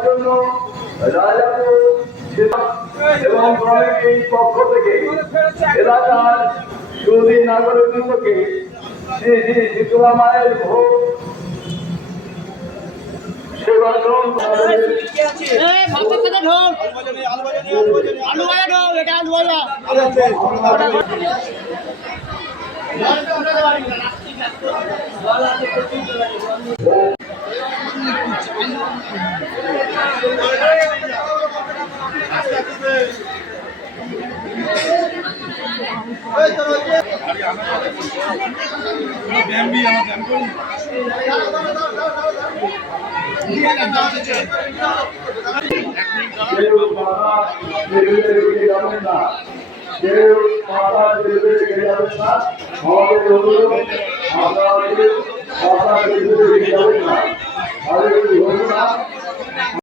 জন্য রাজাপুর এবং কমিটির পক্ষ থেকে এলাকার সুদী নাগরিককে শ্রী শ্রী শীতলা মায়ের ভোগ সেবা গ্রহণ আমাদের